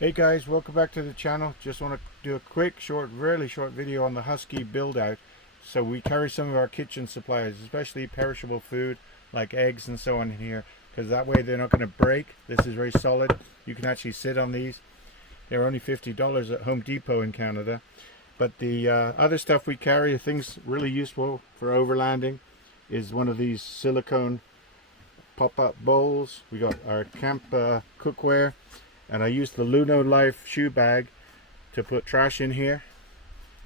Hey guys, welcome back to the channel. Just want to do a quick, really short video on the Husky Build Out. So we carry some of our kitchen supplies, especially perishable food like eggs and so on in here, because that way they're not going to break. This is very solid. You can actually sit on these. They're only $50 at Home Depot in Canada. But the other stuff we carry, things really useful for overlanding, is one of these silicone pop-up bowls. We got our camp cookware. And I used the Luno Life shoe bag to put trash in here.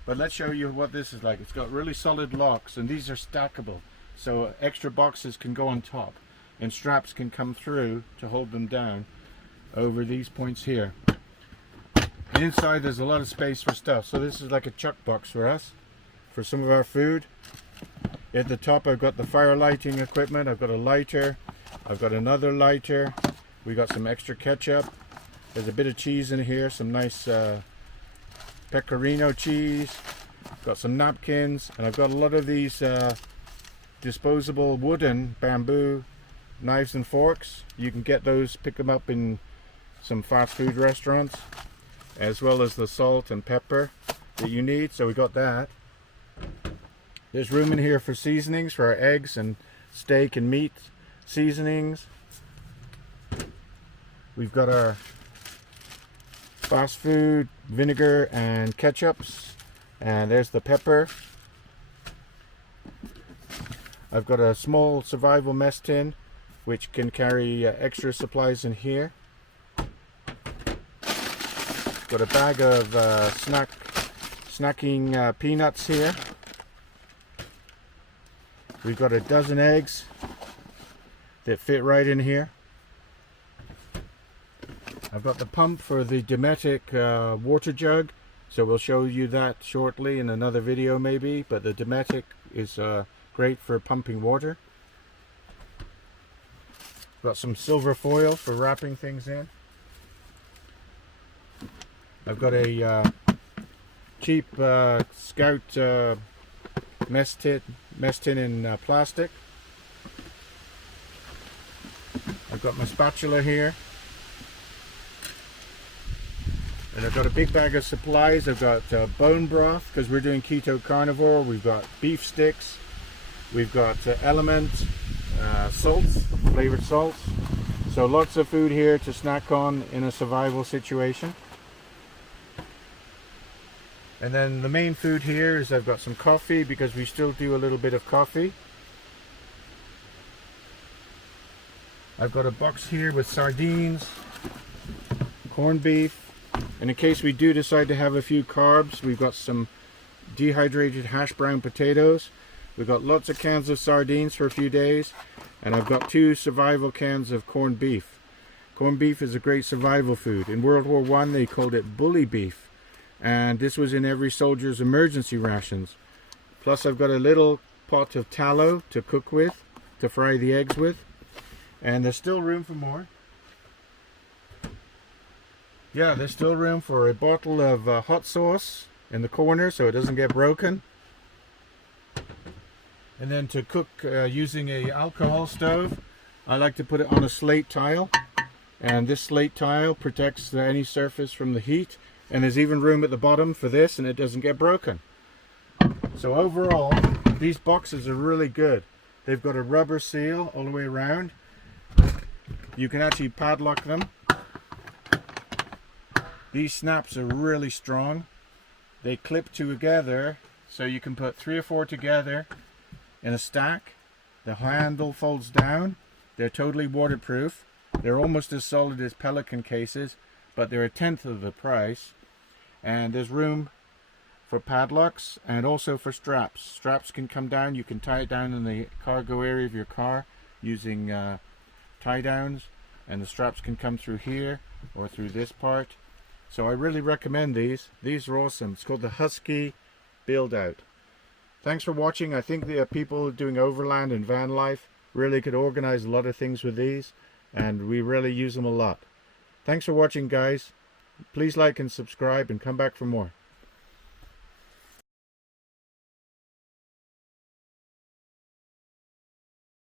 But let's show you what this is like. It's got really solid locks, and these are stackable. So extra boxes can go on top, and straps can come through to hold them down over these points here. Inside there's a lot of space for stuff. So this is like a chuck box for us, for some of our food. At the top I've got the fire lighting equipment. I've got a lighter. I've got another lighter. We got some extra ketchup. There's a bit of cheese in here, some nice pecorino cheese. Got some napkins, and I've got a lot of these disposable wooden bamboo knives and forks. You can get those, pick them up in some fast food restaurants, as well as the salt and pepper that you need. So we got that. There's room in here for seasonings for our eggs and steak and meat seasonings. We've got our fast food vinegar and ketchups, and there's the pepper. I've got a small survival mess tin which can carry extra supplies in here. Got a bag of snacking peanuts here. We've got a dozen eggs that fit right in here. I've got the pump for the Dometic water jug, so we'll show you that shortly in another video maybe, but the Dometic is great for pumping water. Got some silver foil for wrapping things in. I've got a cheap Scout mess tin in plastic. I've got my spatula here. And I've got a big bag of supplies. I've got bone broth, because we're doing keto carnivore. We've got beef sticks. We've got Element salts, flavored salts. So lots of food here to snack on in a survival situation. And then the main food here is I've got some coffee, because we still do a little bit of coffee. I've got a box here with sardines, corned beef. And in case we do decide to have a few carbs, we've got some dehydrated hash brown potatoes. We've got lots of cans of sardines for a few days. And I've got 2 survival cans of corned beef. Corned beef is a great survival food. In World War I, they called it bully beef. And this was in every soldier's emergency rations. Plus I've got a little pot of tallow to cook with, to fry the eggs with. And there's still room for more. Yeah, there's still room for a bottle of hot sauce in the corner so it doesn't get broken. And then to cook using a alcohol stove, I like to put it on a slate tile. And this slate tile protects any surface from the heat. And there's even room at the bottom for this, and it doesn't get broken. So overall, these boxes are really good. They've got a rubber seal all the way around. You can actually padlock them. These snaps are really strong. They clip together, so you can put 3 or 4 together in a stack. The handle folds down. They're totally waterproof. They're almost as solid as Pelican cases, but they're 1/10 of the price. And there's room for padlocks and also for straps. Straps can come down. You can tie it down in the cargo area of your car using tie downs, and the straps can come through here or through this part. So I really recommend these. These are awesome. It's called the Husky Build Out. Thanks for watching. I think the people doing overland and van life really could organize a lot of things with these, and we really use them a lot. Thanks for watching, guys. Please like and subscribe and come back for more.